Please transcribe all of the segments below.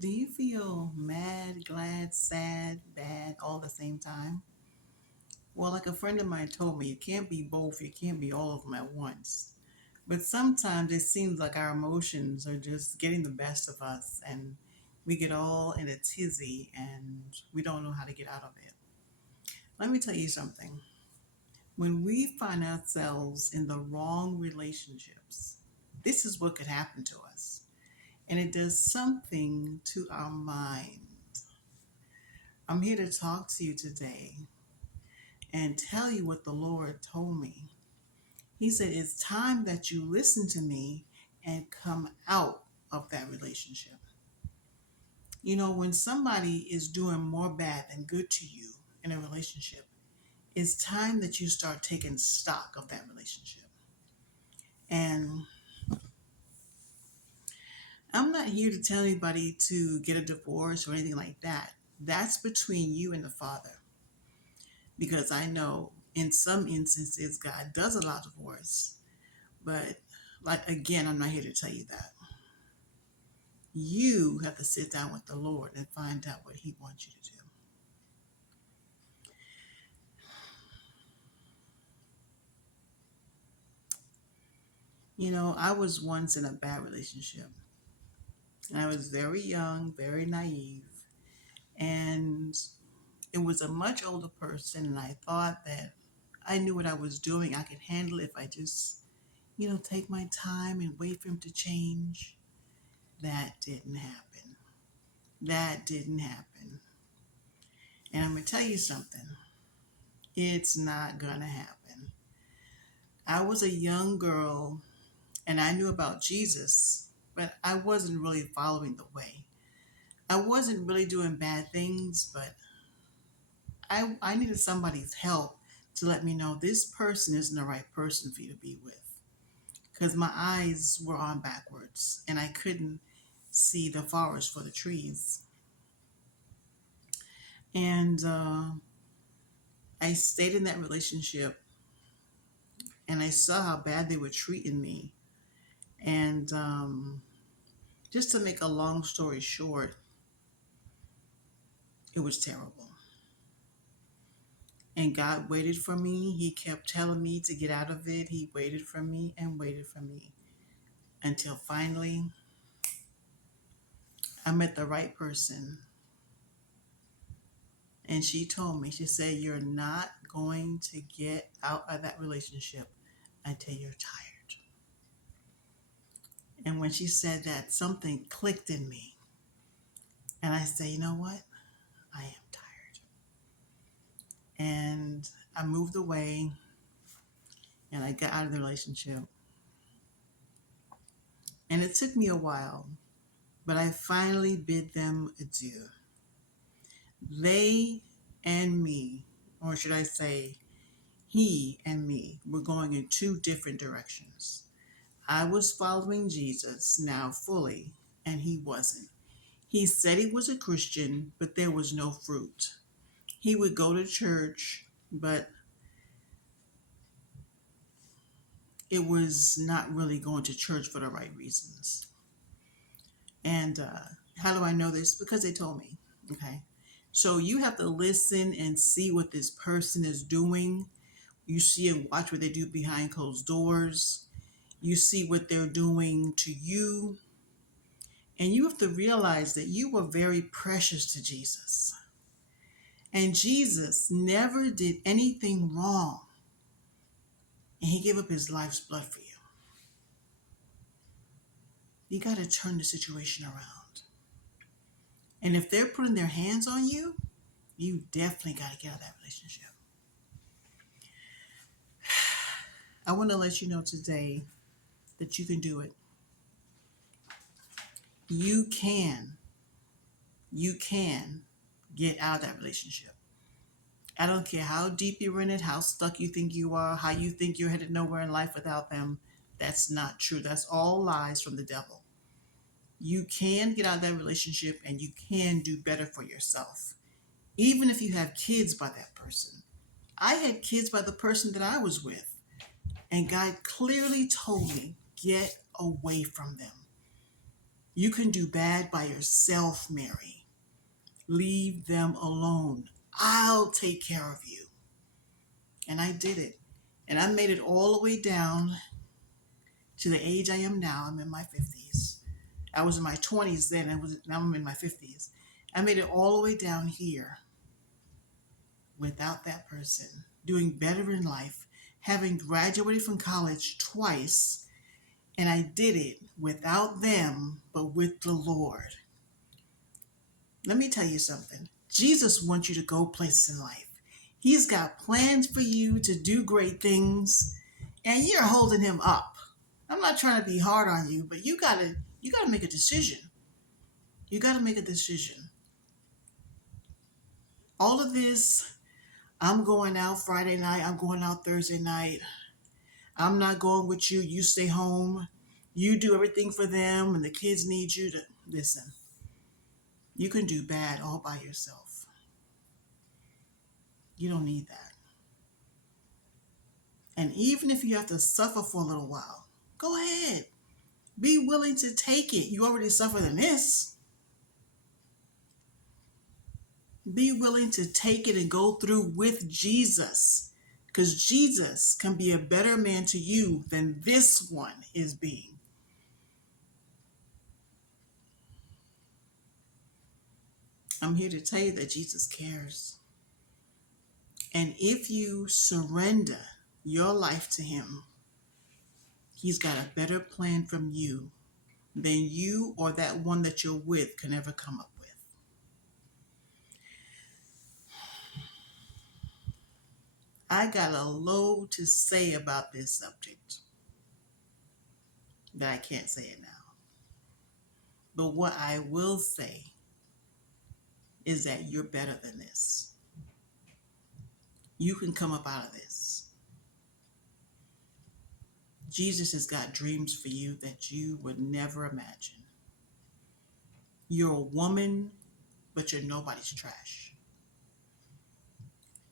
Do you feel mad, glad, sad, bad all at the same time? Well, like a friend of mine told me, you can't be both, you can't be all of them at once. But sometimes it seems like our emotions are just getting the best of us and we get all in a tizzy and we don't know how to get out of it. Let me tell you something. When we find ourselves in the wrong relationships, this is what could happen to us. And it does something to our mind. I'm here to talk to you today and tell you what the Lord told me. He said, it's time that you listen to me and come out of that relationship. You know, when somebody is doing more bad than good to you in a relationship, it's time that you start taking stock of that relationship. And I'm not here to tell anybody to get a divorce or anything like that. That's between you and the Father. Because I know in some instances God does allow divorce. But like again, I'm not here to tell you that. You have to sit down with the Lord and find out what He wants you to do. You know, I was once in a bad relationship. I was very young, very naive, and it was a much older person, and I thought that I knew what I was doing. I could handle it if I just, take my time and wait for him to change. That didn't happen. That didn't happen. And I'm going to tell you something. It's not going to happen. I was a young girl and I knew about Jesus, but I wasn't really following the way. I wasn't really doing bad things, but I needed somebody's help to let me know this person isn't the right person for you to be with. Because my eyes were on backwards and I couldn't see the forest for the trees. And I stayed in that relationship and I saw how bad they were treating me. And just to make a long story short, it was terrible. And God waited for me. He kept telling me to get out of it. He waited for me and waited for me until finally I met the right person. And she told me, she said, you're not going to get out of that relationship until you're tired. And when she said that, something clicked in me. And I said, you know what? I am tired. And I moved away and I got out of the relationship. And it took me a while, but I finally bid them adieu. They and me, or should I say, he and me, were going in two different directions. I was following Jesus now fully, and he wasn't. He said he was a Christian, but there was no fruit. He would go to church, but it was not really going to church for the right reasons. And how do I know this? Because they told me. Okay. So you have to listen and see what this person is doing. You see and watch what they do behind closed doors. You see what they're doing to you. And you have to realize that you were very precious to Jesus. And Jesus never did anything wrong. And he gave up his life's blood for you. You got to turn the situation around. And if they're putting their hands on you, you definitely got to get out of that relationship. I want to let you know today that you can do it. You can. You can get out of that relationship. I don't care how deep you're in it, how stuck you think you are, how you think you're headed nowhere in life without them. That's not true. That's all lies from the devil. You can get out of that relationship and you can do better for yourself. Even if you have kids by that person. I had kids by the person that I was with. And God clearly told me, get away from them. You can do bad by yourself, Mary. Leave them alone. I'll take care of you. And I did it. And I made it all the way down to the age I am now. I'm in my 50s. I was in my 20s then. Now I'm in my 50s. I made it all the way down here without that person, doing better in life, having graduated from college twice, and I did it without them, but with the Lord. Let me tell you something. Jesus wants you to go places in life. He's got plans for you to do great things, and you're holding him up. I'm not trying to be hard on you, but you gotta make a decision. You gotta make a decision. All of this, I'm going out Friday night, I'm going out Thursday night. I'm not going with you. You stay home. You do everything for them, and the kids need you to listen. You can do bad all by yourself. You don't need that. And even if you have to suffer for a little while, go ahead. Be willing to take it. You already suffered in this. Be willing to take it and go through with Jesus. Because Jesus can be a better man to you than this one is being. I'm here to tell you that Jesus cares. And if you surrender your life to him, he's got a better plan from you than you or that one that you're with can ever come up with. I got a load to say about this subject that I can't say it now. But what I will say is that you're better than this. You can come up out of this. Jesus has got dreams for you that you would never imagine. You're a woman, but you're nobody's trash.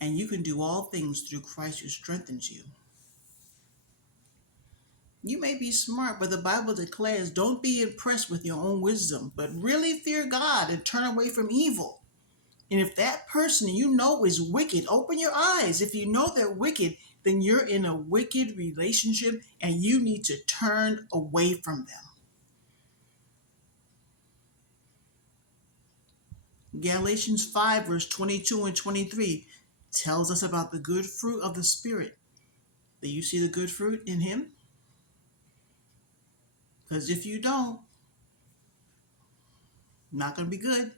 And you can do all things through Christ who strengthens you. You may be smart, but the Bible declares, don't be impressed with your own wisdom, but really fear God and turn away from evil. And if that person you know is wicked, open your eyes. If you know they're wicked, then you're in a wicked relationship and you need to turn away from them. Galatians 5 verse 22 and 23 tells us about the good fruit of the Spirit. Do you see the good fruit in him? Because if you don't, not going to be good.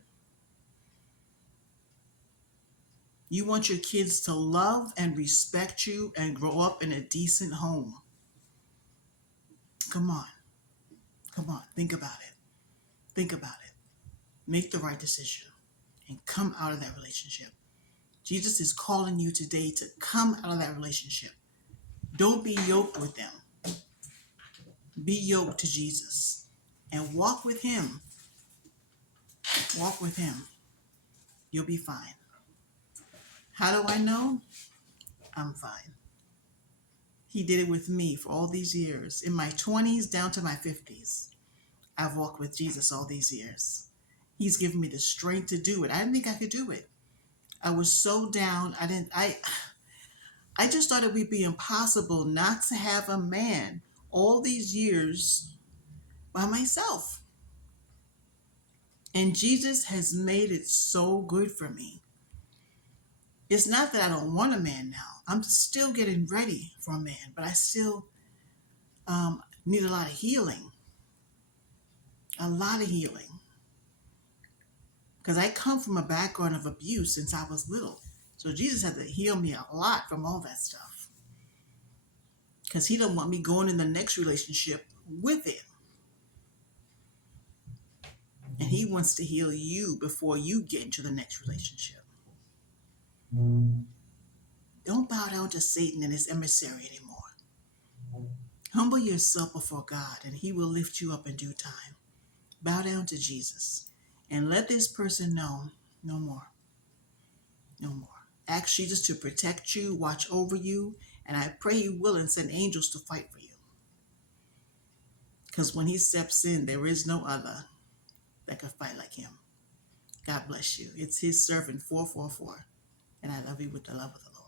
You want your kids to love and respect you and grow up in a decent home. Come on. Come on. Think about it. Think about it. Make the right decision and come out of that relationship. Jesus is calling you today to come out of that relationship. Don't be yoked with them. Be yoked to Jesus and walk with him. Walk with him. You'll be fine. How do I know? I'm fine. He did it with me for all these years. In my 20s down to my 50s. I've walked with Jesus all these years. He's given me the strength to do it. I didn't think I could do it. I was so down. I just thought it would be impossible not to have a man all these years by myself. And Jesus has made it so good for me. It's not that I don't want a man now. I'm still getting ready for a man, but I still need a lot of healing. A lot of healing. Because I come from a background of abuse since I was little. So Jesus had to heal me a lot from all that stuff. Because he don't want me going in the next relationship with it. And he wants to heal you before you get into the next relationship. Don't bow down to Satan and his emissary anymore. Humble yourself before God and he will lift you up in due time. Bow down to Jesus and let this person know no more. No more. Ask Jesus to protect you, watch over you, and I pray he will and send angels to fight for you. Because when he steps in, there is no other that could fight like him. God bless you. It's his servant 444. And I love you with the love of the Lord.